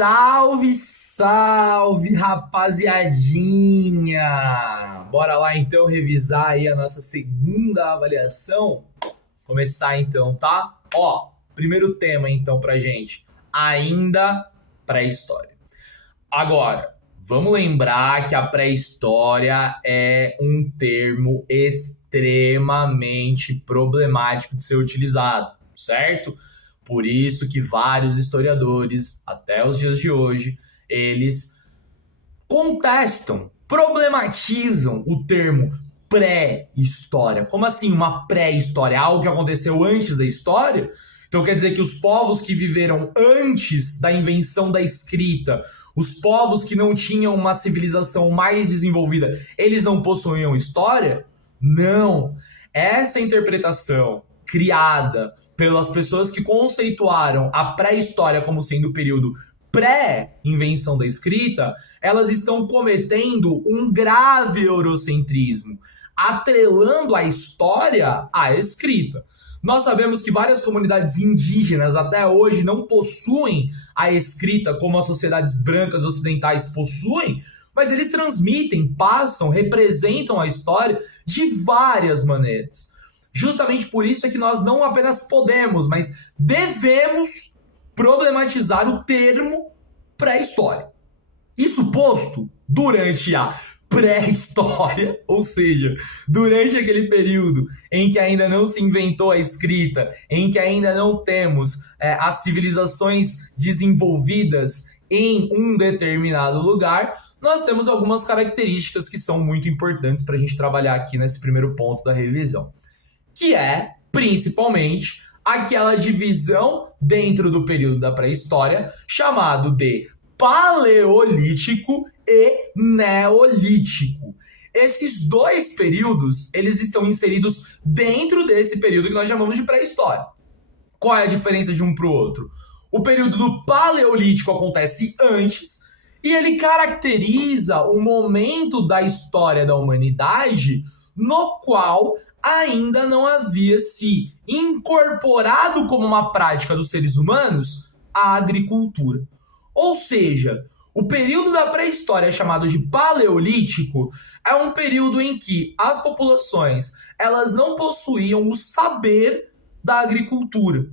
Salve, salve, rapaziadinha! Bora lá então revisar aí a nossa segunda avaliação? Começar então, tá? Ó, primeiro tema então pra gente, ainda pré-história. Agora, vamos lembrar que a pré-história é um termo extremamente problemático de ser utilizado, certo? Por isso que vários historiadores, até os dias de hoje, eles contestam, problematizam o termo pré-história. Como assim uma pré-história? Algo que aconteceu antes da história? Então quer dizer que os povos que viveram antes da invenção da escrita, os povos que não tinham uma civilização mais desenvolvida, eles não possuíam história? Não. Essa interpretação criada pelas pessoas que conceituaram a pré-história como sendo o período pré-invenção da escrita, elas estão cometendo um grave eurocentrismo, atrelando a história à escrita. Nós sabemos que várias comunidades indígenas até hoje não possuem a escrita como as sociedades brancas ocidentais possuem, mas eles transmitem, passam, representam a história de várias maneiras. Justamente por isso é que nós não apenas podemos, mas devemos problematizar o termo pré-história. Isso posto, durante a pré-história, ou seja, durante aquele período em que ainda não se inventou a escrita, em que ainda não temos as civilizações desenvolvidas em um determinado lugar, nós temos algumas características que são muito importantes para a gente trabalhar aqui nesse primeiro ponto da revisão, que é, principalmente, aquela divisão dentro do período da pré-história chamado de Paleolítico e Neolítico. Esses dois períodos, eles estão inseridos dentro desse período que nós chamamos de pré-história. Qual é a diferença de um para o outro? O período do Paleolítico acontece antes e ele caracteriza o momento da história da humanidade no qual ainda não havia se incorporado como uma prática dos seres humanos a agricultura. Ou seja, o período da pré-história chamado de Paleolítico é um período em que as populações elas não possuíam o saber da agricultura.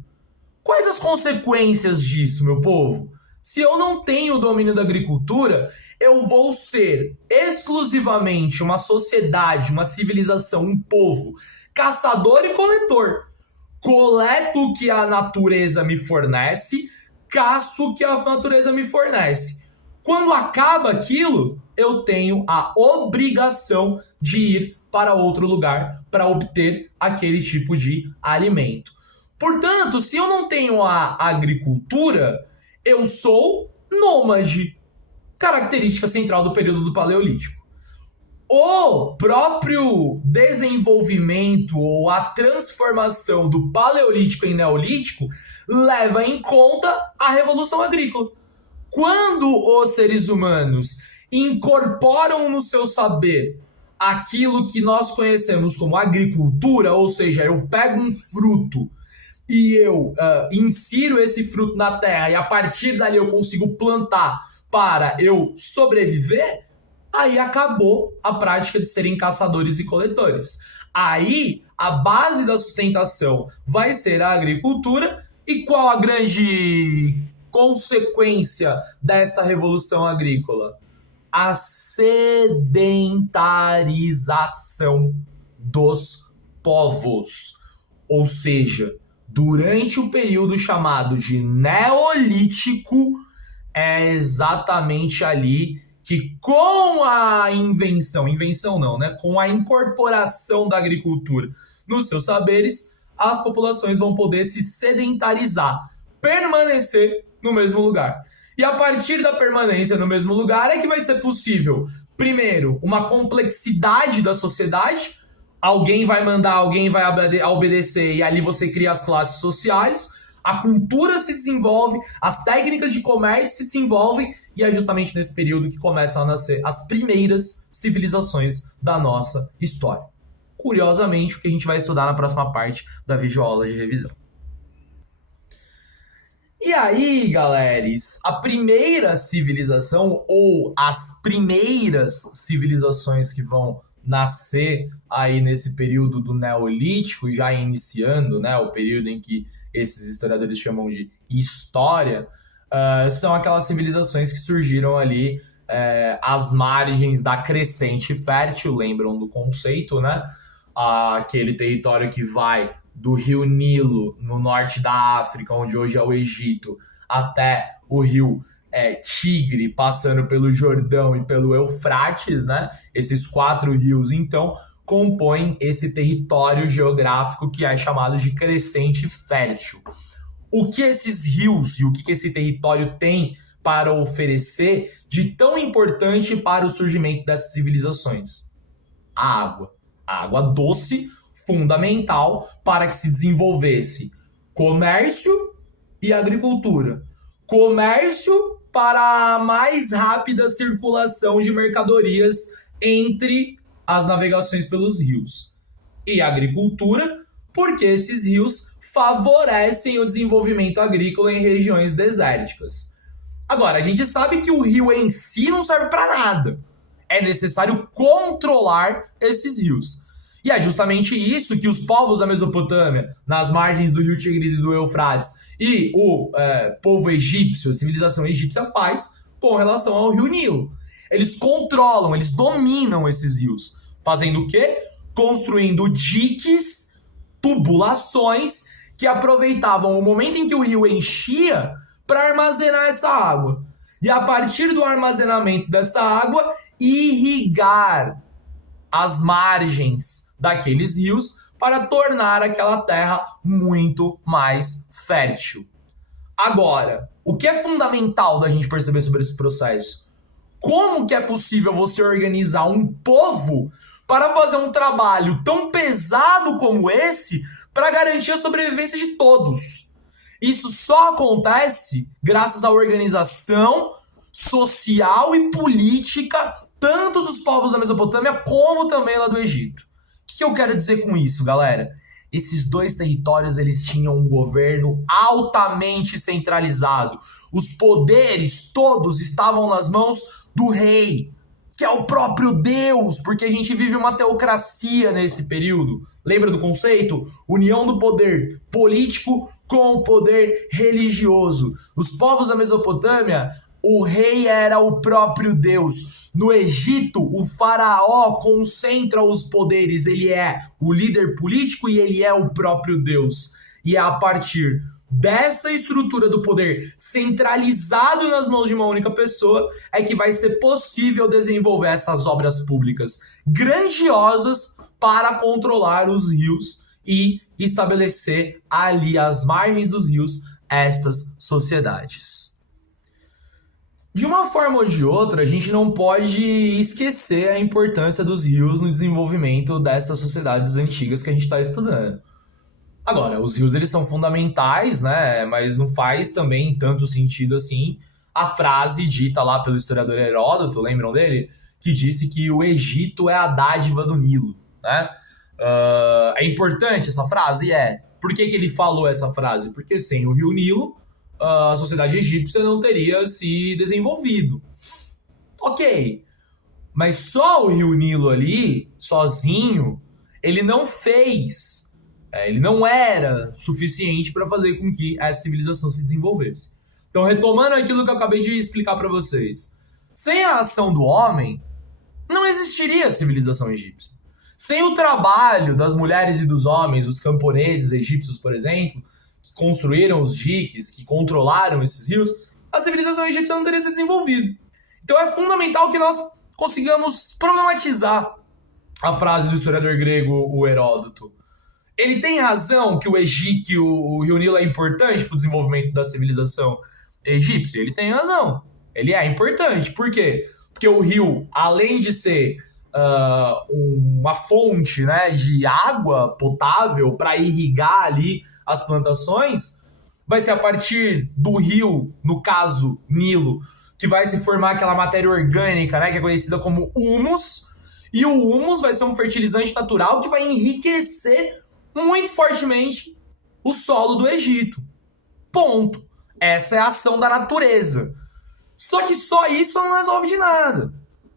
Quais as consequências disso, meu povo? Se eu não tenho o domínio da agricultura, eu vou ser exclusivamente uma sociedade, uma civilização, um povo, caçador e coletor. Coleto o que a natureza me fornece, caço o que a natureza me fornece. Quando acaba aquilo, eu tenho a obrigação de ir para outro lugar para obter aquele tipo de alimento. Portanto, se eu não tenho a agricultura, eu sou nômade, característica central do período do Paleolítico. O próprio desenvolvimento ou a transformação do Paleolítico em Neolítico leva em conta a Revolução Agrícola. Quando os seres humanos incorporam no seu saber aquilo que nós conhecemos como agricultura, ou seja, eu pego um fruto e eu insiro esse fruto na terra e a partir dali eu consigo plantar para eu sobreviver, aí acabou a prática de serem caçadores e coletores. Aí a base da sustentação vai ser a agricultura. E qual a grande consequência desta revolução agrícola? A sedentarização dos povos. Ou seja, durante o período chamado de Neolítico, é exatamente ali que com a com a incorporação da agricultura nos seus saberes, as populações vão poder se sedentarizar, permanecer no mesmo lugar. E a partir da permanência no mesmo lugar é que vai ser possível, primeiro, uma complexidade da sociedade. Alguém vai mandar, alguém vai obedecer e ali você cria as classes sociais, a cultura se desenvolve, as técnicas de comércio se desenvolvem e é justamente nesse período que começam a nascer as primeiras civilizações da nossa história. Curiosamente, o que a gente vai estudar na próxima parte da videoaula de revisão. E aí, galeres, a primeira civilização ou as primeiras civilizações que vão nascer aí nesse período do Neolítico, já iniciando, né, o período em que esses historiadores chamam de história, são aquelas civilizações que surgiram ali às margens da crescente fértil, lembram do conceito, né? Aquele território que vai do rio Nilo, no norte da África, onde hoje é o Egito, até o rio Tigre, passando pelo Jordão e pelo Eufrates, né? Esses 4 rios, então, compõem esse território geográfico que é chamado de crescente fértil. O que esses rios e o que esse território tem para oferecer de tão importante para o surgimento dessas civilizações? A água. A água doce, fundamental para que se desenvolvesse comércio e agricultura. Comércio para a mais rápida circulação de mercadorias entre as navegações pelos rios. E agricultura, porque esses rios favorecem o desenvolvimento agrícola em regiões desérticas. Agora, a gente sabe que o rio em si não serve para nada. É necessário controlar esses rios. E é justamente isso que os povos da Mesopotâmia, nas margens do rio Tigre e do Eufrates, e o povo egípcio, a civilização egípcia faz com relação ao rio Nilo. Eles controlam, eles dominam esses rios. Fazendo o quê? Construindo diques, tubulações, que aproveitavam o momento em que o rio enchia para armazenar essa água. E a partir do armazenamento dessa água, irrigar as margens daqueles rios para tornar aquela terra muito mais fértil. Agora, o que é fundamental da gente perceber sobre esse processo? Como que é possível você organizar um povo para fazer um trabalho tão pesado como esse para garantir a sobrevivência de todos? Isso só acontece graças à organização social e política tanto dos povos da Mesopotâmia como também lá do Egito. O que eu quero dizer com isso, galera? Esses 2 territórios, eles tinham um governo altamente centralizado. Os poderes todos estavam nas mãos do rei, que é o próprio Deus, porque a gente vive uma teocracia nesse período. Lembra do conceito? União do poder político com o poder religioso. Os povos da Mesopotâmia, o rei era o próprio Deus. No Egito, o faraó concentra os poderes. Ele é o líder político e ele é o próprio Deus. E é a partir dessa estrutura do poder centralizado nas mãos de uma única pessoa é que vai ser possível desenvolver essas obras públicas grandiosas para controlar os rios e estabelecer ali às margens dos rios estas sociedades. De uma forma ou de outra, a gente não pode esquecer a importância dos rios no desenvolvimento dessas sociedades antigas que a gente está estudando. Agora, os rios eles são fundamentais, né? Mas não faz também tanto sentido assim a frase dita lá pelo historiador Heródoto, lembram dele? Que disse que o Egito é a dádiva do Nilo, né? É importante essa frase? É. Por que ele falou essa frase? Porque sem o rio Nilo, a sociedade egípcia não teria se desenvolvido. Ok, mas só o rio Nilo ali, sozinho, ele não fez, ele não era suficiente para fazer com que essa civilização se desenvolvesse. Então, retomando aquilo que eu acabei de explicar para vocês, sem a ação do homem, não existiria a civilização egípcia. Sem o trabalho das mulheres e dos homens, os camponeses egípcios, por exemplo, que construíram os diques, que controlaram esses rios, a civilização egípcia não teria se desenvolvido. Então é fundamental que nós consigamos problematizar a frase do historiador grego, o Heródoto. Ele tem razão que o rio Nilo é importante para o desenvolvimento da civilização egípcia? Ele tem razão. Ele é importante. Por quê? Porque o rio, além de ser uma fonte, né, de água potável para irrigar ali as plantações, vai ser a partir do rio, no caso Nilo, que vai se formar aquela matéria orgânica, né, que é conhecida como humus, e o humus vai ser um fertilizante natural que vai enriquecer muito fortemente o solo do Egito. Ponto. Essa é a ação da natureza. Só que só isso não resolve de nada.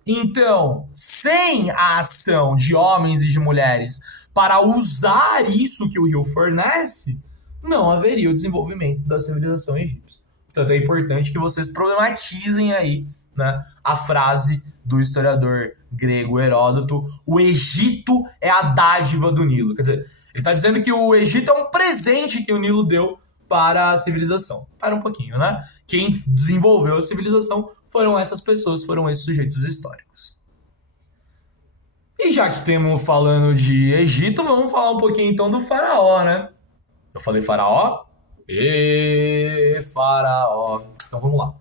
Então, sem a ação de homens e de mulheres para usar isso que o rio fornece, não haveria o desenvolvimento da civilização egípcia. Portanto, é importante que vocês problematizem aí, né, a frase do historiador grego Heródoto: o Egito é a dádiva do Nilo. Quer dizer, ele está dizendo que o Egito é um presente que o Nilo deu para a civilização. Para um pouquinho, né? Quem desenvolveu a civilização foram essas pessoas, foram esses sujeitos históricos. E já que estamos falando de Egito, vamos falar um pouquinho então do faraó, né? Eu falei faraó? Faraó. Então vamos lá.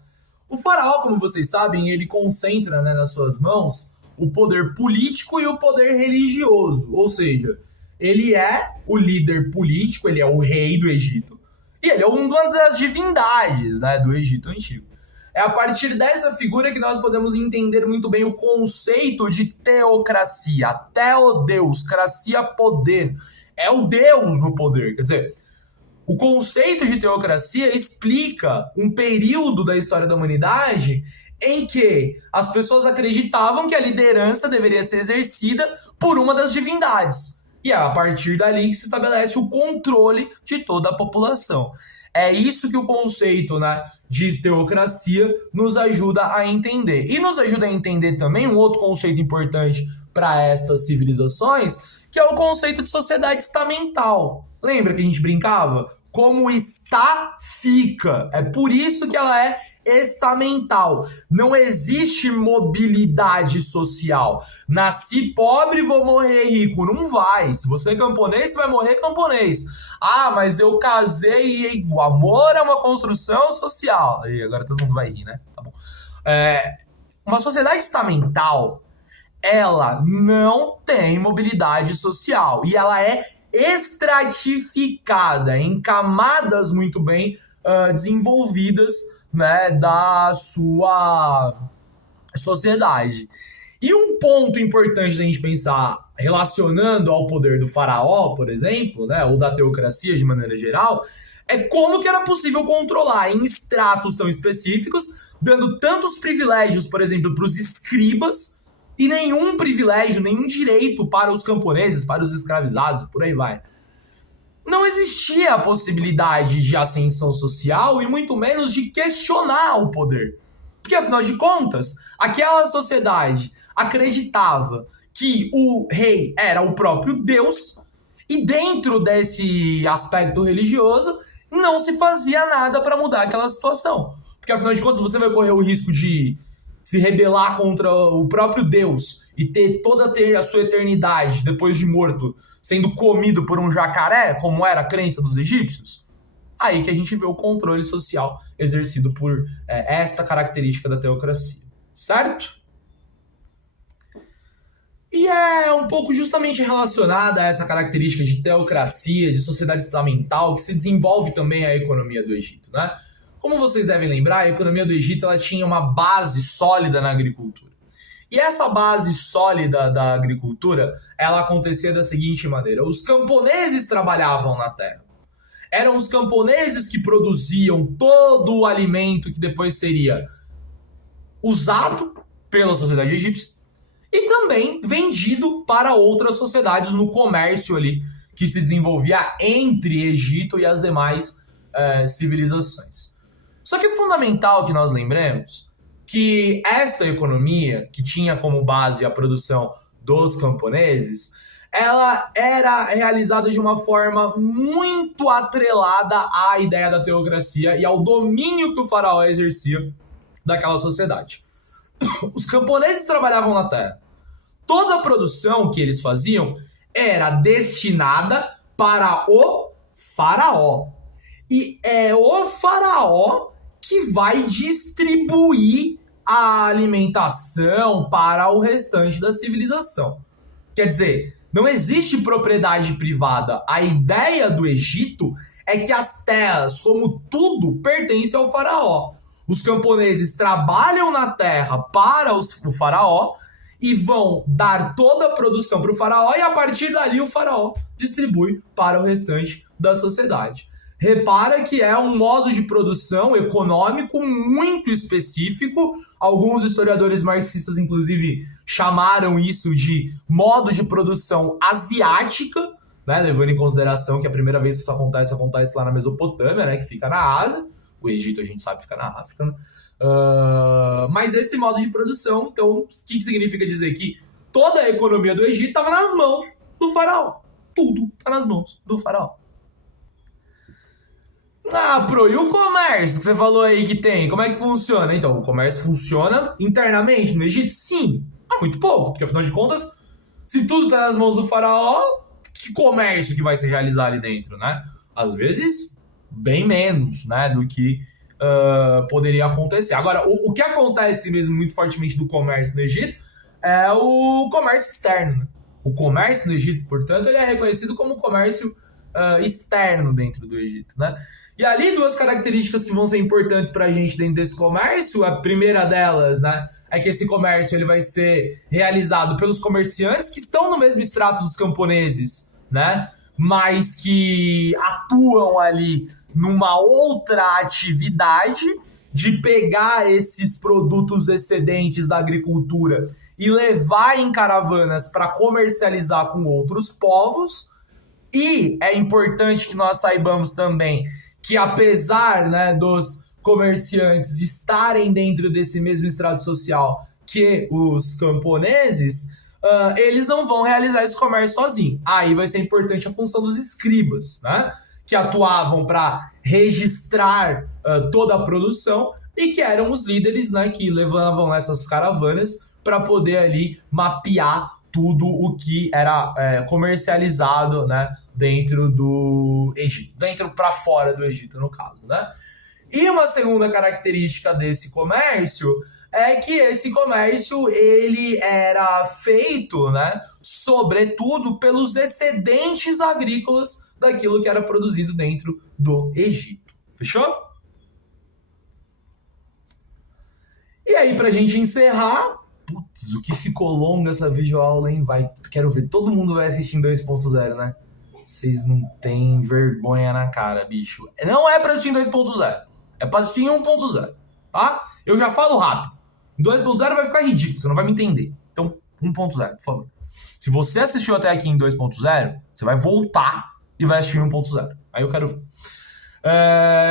O faraó, como vocês sabem, ele concentra, né, nas suas mãos o poder político e o poder religioso. Ou seja, ele é o líder político, ele é o rei do Egito, e ele é uma das divindades, né, do Egito Antigo. É a partir dessa figura que nós podemos entender muito bem o conceito de teocracia. Teodeus, cracia, poder. É o Deus no poder. Quer dizer, o conceito de teocracia explica um período da história da humanidade em que as pessoas acreditavam que a liderança deveria ser exercida por uma das divindades. E é a partir dali que se estabelece o controle de toda a população. É isso que o conceito, né, de teocracia nos ajuda a entender. E nos ajuda a entender também um outro conceito importante para estas civilizações, que é o conceito de sociedade estamental. Lembra que a gente brincava? Como está, fica. É por isso que ela é estamental. Não existe mobilidade social. Nasci pobre, vou morrer rico. Não vai. Se você é camponês, você vai morrer camponês. Ah, mas eu casei e o amor é uma construção social. E agora todo mundo vai rir, né? Tá bom. Uma sociedade estamental, ela não tem mobilidade social. E ela é estratificada em camadas muito bem desenvolvidas, né, da sua sociedade. E um ponto importante da gente pensar relacionando ao poder do faraó, por exemplo, né, ou da teocracia de maneira geral, é como que era possível controlar em estratos tão específicos, dando tantos privilégios, por exemplo, para os escribas, e nenhum privilégio, nenhum direito para os camponeses, para os escravizados, por aí vai. Não existia a possibilidade de ascensão social e muito menos de questionar o poder. Porque, afinal de contas, aquela sociedade acreditava que o rei era o próprio Deus e dentro desse aspecto religioso não se fazia nada para mudar aquela situação. Porque, afinal de contas, você vai correr o risco de se rebelar contra o próprio Deus e ter toda a sua eternidade depois de morto sendo comido por um jacaré, como era a crença dos egípcios. Aí que a gente vê o controle social exercido por esta característica da teocracia, certo? E é um pouco justamente relacionada a essa característica de teocracia, de sociedade estamental, que se desenvolve também a economia do Egito, né? Como vocês devem lembrar, a economia do Egito ela tinha uma base sólida na agricultura. E essa base sólida da agricultura, ela acontecia da seguinte maneira: os camponeses trabalhavam na terra. Eram os camponeses que produziam todo o alimento que depois seria usado pela sociedade egípcia e também vendido para outras sociedades no comércio ali que se desenvolvia entre Egito e as demais civilizações. Só que é fundamental que nós lembremos que esta economia, que tinha como base a produção dos camponeses, ela era realizada de uma forma muito atrelada à ideia da teocracia e ao domínio que o faraó exercia daquela sociedade. Os camponeses trabalhavam na terra. Toda a produção que eles faziam era destinada para o faraó. E é o faraó que vai distribuir a alimentação para o restante da civilização. Quer dizer, não existe propriedade privada. A ideia do Egito é que as terras, como tudo, pertencem ao faraó. Os camponeses trabalham na terra para o faraó e vão dar toda a produção para o faraó e a partir dali o faraó distribui para o restante da sociedade. repara que é um modo de produção econômico muito específico. Alguns historiadores marxistas, inclusive, chamaram isso de modo de produção asiática, né? Levando em consideração que a primeira vez que isso acontece lá na Mesopotâmia, né? Que fica na Ásia. O Egito, a gente sabe, fica na África, né? Mas esse modo de produção, então, o que significa dizer? Que toda a economia do Egito estava nas mãos do faraó. Tudo está nas mãos do faraó. E o comércio que você falou aí que tem? Como é que funciona? Então, o comércio funciona internamente no Egito? Sim, muito pouco, porque afinal de contas, se tudo está nas mãos do faraó, que comércio que vai se realizar ali dentro, né? Às vezes, bem menos, né, do que poderia acontecer. Agora, o que acontece mesmo muito fortemente do comércio no Egito é o comércio externo, né? O comércio no Egito, portanto, ele é reconhecido como comércio externo dentro do Egito, né? E ali duas características que vão ser importantes para a gente dentro desse comércio. A primeira delas, né, é que esse comércio ele vai ser realizado pelos comerciantes que estão no mesmo extrato dos camponeses, né, mas que atuam ali numa outra atividade de pegar esses produtos excedentes da agricultura e levar em caravanas para comercializar com outros povos. E é importante que nós saibamos também que apesar, né, dos comerciantes estarem dentro desse mesmo estrato social que os camponeses, eles não vão realizar esse comércio sozinhos. Aí vai ser importante a função dos escribas, né, que atuavam para registrar toda a produção e que eram os líderes, né, que levavam essas caravanas para poder ali mapear tudo o que era comercializado, né, dentro do Egito, dentro para fora do Egito, no caso, né? E uma segunda característica desse comércio é que esse comércio ele era feito, né, sobretudo pelos excedentes agrícolas daquilo que era produzido dentro do Egito. Fechou? E aí, pra gente encerrar, putz, o que ficou longa essa videoaula, hein? Quero ver, todo mundo vai assistir em 2.0, né? Vocês não têm vergonha na cara, bicho. Não é pra assistir em 2.0, é pra assistir em 1.0, tá? Eu já falo rápido. Em 2.0 vai ficar ridículo, você não vai me entender. Então, 1.0, por favor. Se você assistiu até aqui em 2.0, você vai voltar e vai assistir em 1.0. Aí eu quero ver.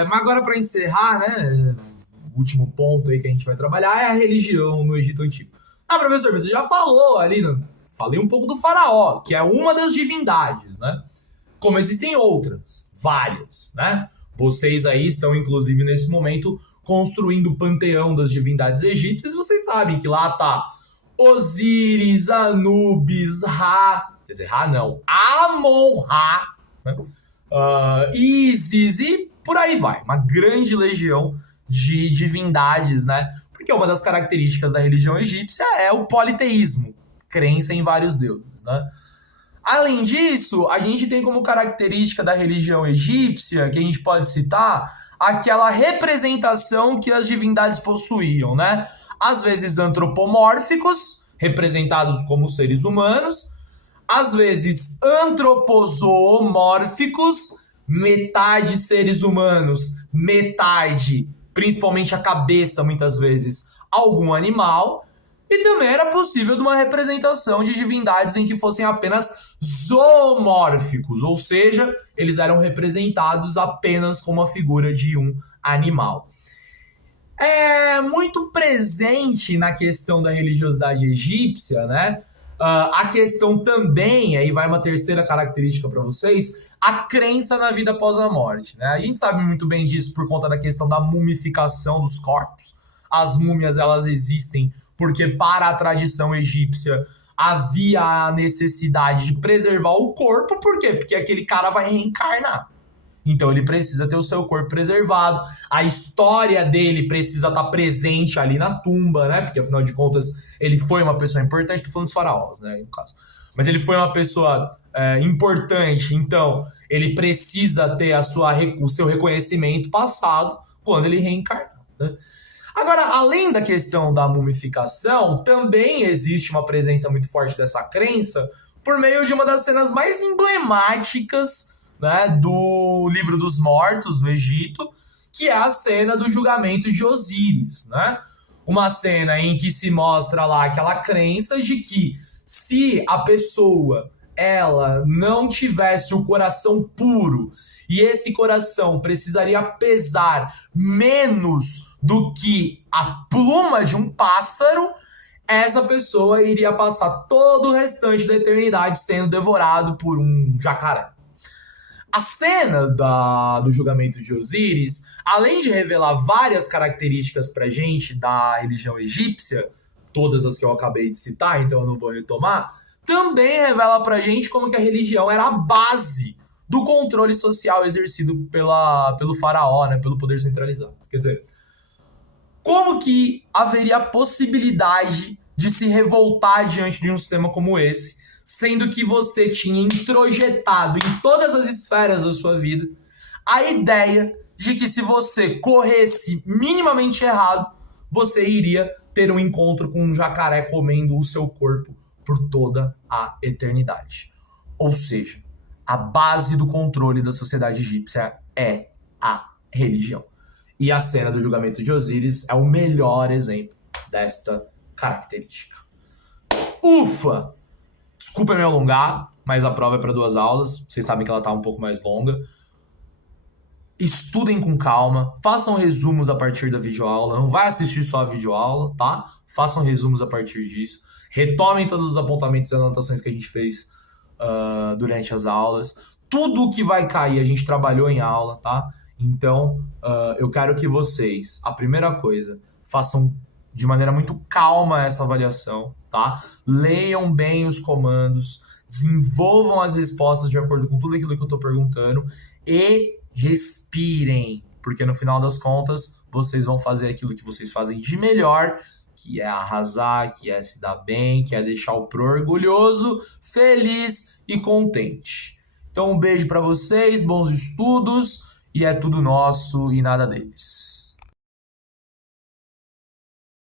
Mas agora, pra encerrar, né? O último ponto aí que a gente vai trabalhar é a religião no Egito Antigo. Professor, você já falou ali, né? Falei um pouco do faraó, que é uma das divindades, né? Como existem outras, várias, né? Vocês aí estão, inclusive, nesse momento, construindo o panteão das divindades egípcias, e vocês sabem que lá tá Osíris, Anubis, Ra, quer dizer, Ra não, Amon-Ra, né? Ísis e por aí vai, uma grande legião de divindades, né? Porque uma das características da religião egípcia é o politeísmo, crença em vários deuses, né? Além disso, a gente tem como característica da religião egípcia, que a gente pode citar, aquela representação que as divindades possuíam, né? Às vezes antropomórficos, representados como seres humanos, às vezes antropozoomórficos, metade seres humanos, metade, principalmente a cabeça, muitas vezes, algum animal. E também era possível de uma representação de divindades em que fossem apenas zoomórficos, ou seja, eles eram representados apenas com uma figura de um animal. É muito presente na questão da religiosidade egípcia, né? A questão também, aí vai uma terceira característica para vocês, a crença na vida após a morte, né? A gente sabe muito bem disso por conta da questão da mumificação dos corpos. As múmias, elas existem porque para a tradição egípcia havia a necessidade de preservar o corpo. Por quê? Porque aquele cara vai reencarnar. Então ele precisa ter o seu corpo preservado. A história dele precisa estar presente ali na tumba, né? Porque afinal de contas ele foi uma pessoa importante. Estou falando dos faraós, né? No caso. Mas ele foi uma pessoa importante. Então ele precisa ter o seu reconhecimento passado quando ele reencarnar, né? Agora, além da questão da mumificação, também existe uma presença muito forte dessa crença por meio de uma das cenas mais emblemáticas né, do Livro dos Mortos, do Egito, que é a cena do julgamento de Osíris, né? Uma cena em que se mostra lá aquela crença de que se a pessoa ela não tivesse o coração puro e esse coração precisaria pesar menos do que a pluma de um pássaro, essa pessoa iria passar todo o restante da eternidade sendo devorado por um jacaré. A cena do julgamento de Osíris, além de revelar várias características pra gente da religião egípcia, todas as que eu acabei de citar, então eu não vou retomar, também revela pra gente como que a religião era a base do controle social exercido pelo faraó, né, pelo poder centralizado. Quer dizer, como que haveria a possibilidade de se revoltar diante de um sistema como esse, sendo que você tinha introjetado em todas as esferas da sua vida a ideia de que se você corresse minimamente errado, você iria ter um encontro com um jacaré comendo o seu corpo por toda a eternidade. Ou seja, a base do controle da sociedade egípcia é a religião. E a cena do julgamento de Osíris é o melhor exemplo desta característica. Ufa! Desculpa me alongar, mas a prova é para 2 aulas. Vocês sabem que ela tá um pouco mais longa. Estudem com calma, façam resumos a partir da videoaula. Não vai assistir só a videoaula, tá? Façam resumos a partir disso. Retomem todos os apontamentos e anotações que a gente fez durante as aulas. Tudo o que vai cair a gente trabalhou em aula, tá? Então, eu quero que vocês, a primeira coisa, façam de maneira muito calma essa avaliação, tá? Leiam bem os comandos, desenvolvam as respostas de acordo com tudo aquilo que eu tô perguntando e respirem, porque no final das contas, vocês vão fazer aquilo que vocês fazem de melhor, que é arrasar, que é se dar bem, que é deixar o pro orgulhoso, feliz e contente. Então, um beijo pra vocês, bons estudos, e é tudo nosso e nada deles.